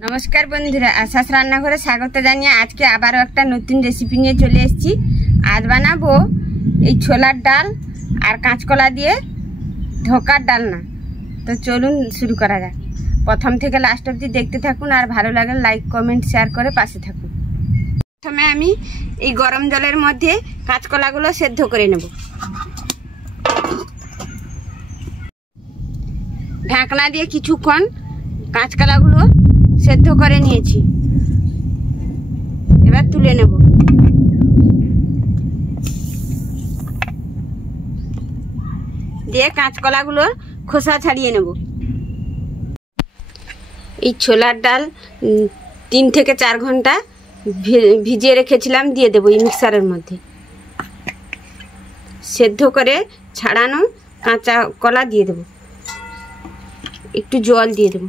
नमस्कार बंधुरा आशास रान्नाघरे स्वागत जानिए आज के आबारो एक नतून रेसिपि निये चले एसेछि। आज बानाबो এই ছোলার ডাল আর কাঁচকলা দিয়ে ধোকার ডালনা। তো চলুন শুরু করা যাক। প্রথম থেকে লাস্ট অবধি দেখতে থাকুন আর ভালো লাগলে লাইক কমেন্ট শেয়ার করে পাশে থাকুন। প্রথমে আমি এই গরম জলের মধ্যে কাঁচকলাগুলো সেদ্ধ করে নেব। ঢাকনা দিয়ে কিছুক্ষণ কাঁচকলাগুলো সেদ্ধ করে নিয়েছি, এবার তুলে নেব। দিয়ে কাঁচকলাগুলোর খোসা ছাড়িয়ে নেব। এই ছোলার ডাল 3 থেকে 4 ঘন্টা ভিজিয়ে রেখেছিলাম, দিয়ে দেব এই মিক্সারের মধ্যে। সেদ্ধ করে ছাড়ানো কাঁচা কলা দিয়ে দেব, একটু জল দিয়ে দেব,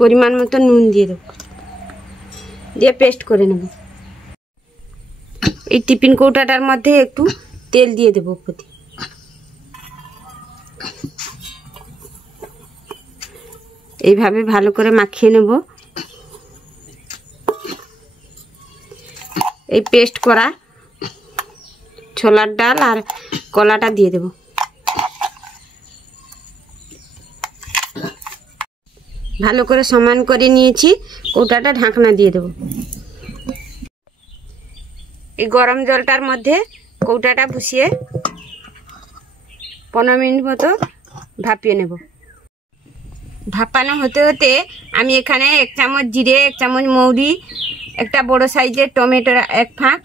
পরিমাণ মতো নুন দিয়ে দেব, দিয়ে পেস্ট করে নেব। এই টিফিন কৌটাটার মধ্যে একটু তেল দিয়ে দেব প্রতি। এইভাবে ভালো করে মাখিয়ে নেব। এই পেস্ট করা ছোলার ডাল আর কলাটা দিয়ে দেব। ভালো করে সমান করে নিয়েছি, কৌটাটা ঢাকনা দিয়ে দেব। এই গরম জলটার মধ্যে কৌটাটা বসিয়ে 15 মিনিট মতো ভাপিয়ে নেব। ভাপানো হতে হতে আমি এখানে 1 চামচ জিরে, 1 চামচ মৌরি, একটা বড় সাইজের টমেটো 1 ফাঁক,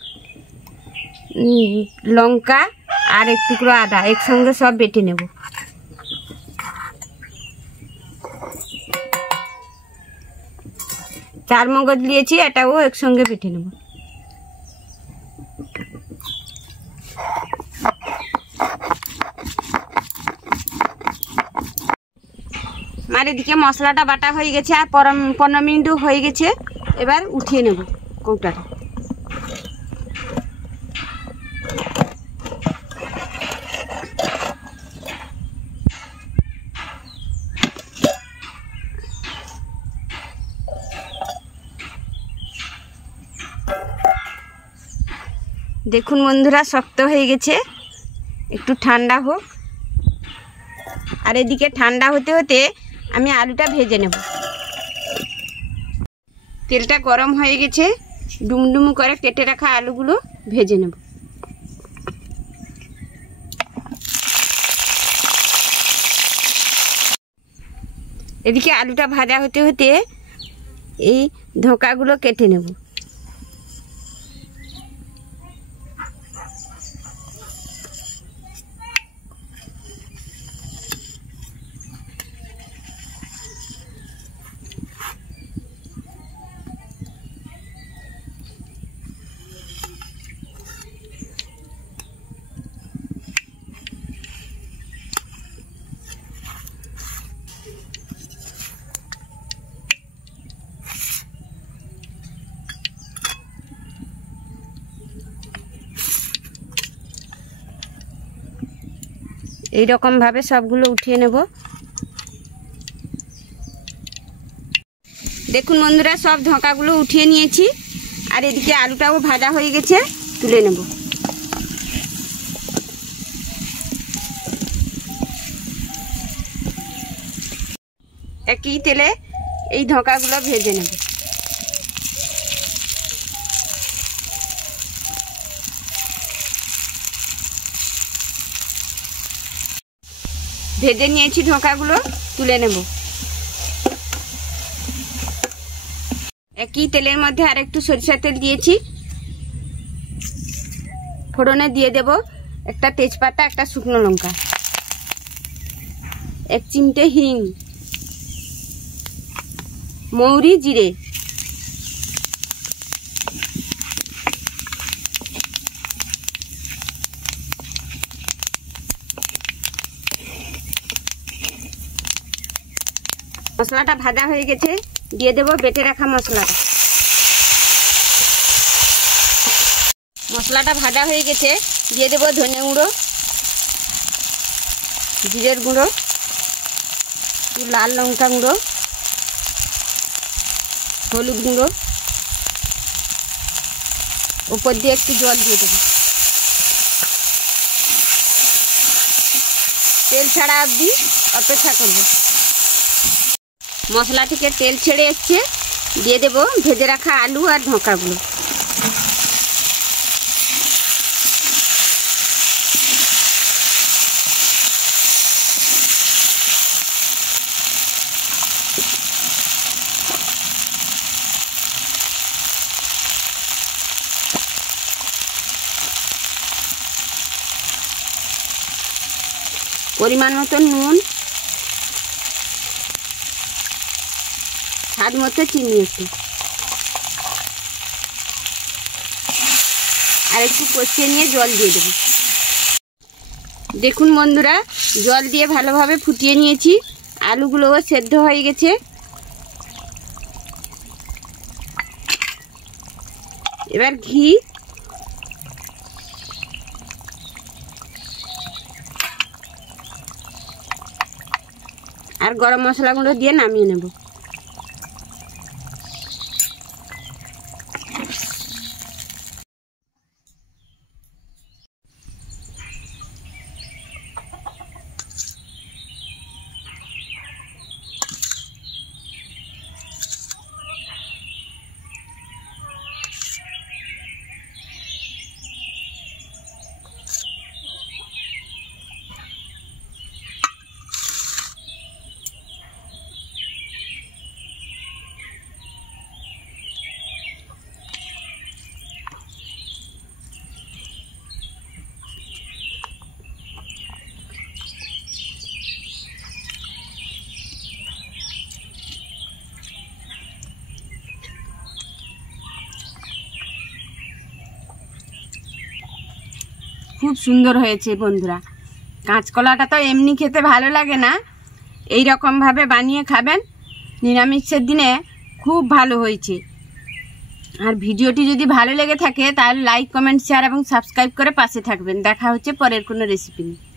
লঙ্কা আর 1 টুকরো আদা একসঙ্গে সব বেটে নেব। চারমগজ নিয়েছি, এটাও একসঙ্গে বেটে নেব। আমার এদিকে মশলাটা বাটা হয়ে গেছে আর 15 মিনিটও হয়ে গেছে। এবার উঠিয়ে নেব কৌটাটা। দেখুন বন্ধুরা, শক্ত হয়ে গেছে, একটু ঠান্ডা হোক। আর এদিকে ঠান্ডা হতে হতে আমি আলুটা ভেজে নেব। তেলটা গরম হয়ে গেছে, ডুমডুমু করে কেটে রাখা আলুগুলো ভেজে নেব। এদিকে আলুটা ভাজা হতে হতে এই ধোকাগুলো কেটে নেব। এই রকম ভাবে সবগুলো উঠিয়ে নেব। দেখুন বন্ধুরা, সব ধোঁকাগুলো উঠিয়ে নিয়েছি আর এদিকে আলুটাও ভাজা হয়ে গেছে, তুলে নেব। একই তেলে এই ধোঁকাগুলো ভেজে নেব। ভেজে নিয়েছি ধোঁকাগুলো, তুলে নেব। একই তেলের মধ্যে আর একটু সরিষার তেল দিয়েছি। ফোড়নে দিয়ে দেব একটা তেজপাতা, একটা শুকনো লঙ্কা, 1 চিমটে হিং, মৌরি, জিরে, মশলাটা ভাজা হয়ে গেছে, দিয়ে দেব বেটে রাখা মশলাটা। মশলাটা ভাজা হয়ে গেছে, দিয়ে দেব ধনে গুঁড়ো, জিরের গুঁড়ো, একটু লাল লঙ্কা গুঁড়ো, হলুদ গুঁড়ো, উপর দিয়ে একটু জল দিয়ে দেবো। তেল ছাড়া অবধি অপেক্ষা করব। মশলা থেকে তেল ছেড়ে এসছে, দিয়ে দেব ভেজে রাখা আলু আর ধোঁকাগুলো। পরিমাণ মতো নুন, স্বাদ মতো চিনি একটু, আর একটু কষিয়ে নিয়ে জল দিয়ে দেব। দেখুন বন্ধুরা, জল দিয়ে ভালোভাবে ফুটিয়ে নিয়েছি, আলুগুলোও সেদ্ধ হয়ে গেছে। এবার ঘি, আর গরম মশলাগুলো দিয়ে নামিয়ে নেব। খুব সুন্দর হয়েছে বন্ধুরা। কাঁচকলাটা তো এমনি খেতে ভালো লাগে না, এই রকমভাবে বানিয়ে খাবেন, নিরামিষের দিনে খুব ভালো হয়েছে। আর ভিডিওটি যদি ভালো লেগে থাকে তাহলে লাইক, কমেন্ট, শেয়ার এবং সাবস্ক্রাইব করে পাশে থাকবেন। দেখা হচ্ছে পরের কোনো রেসিপি নিয়ে।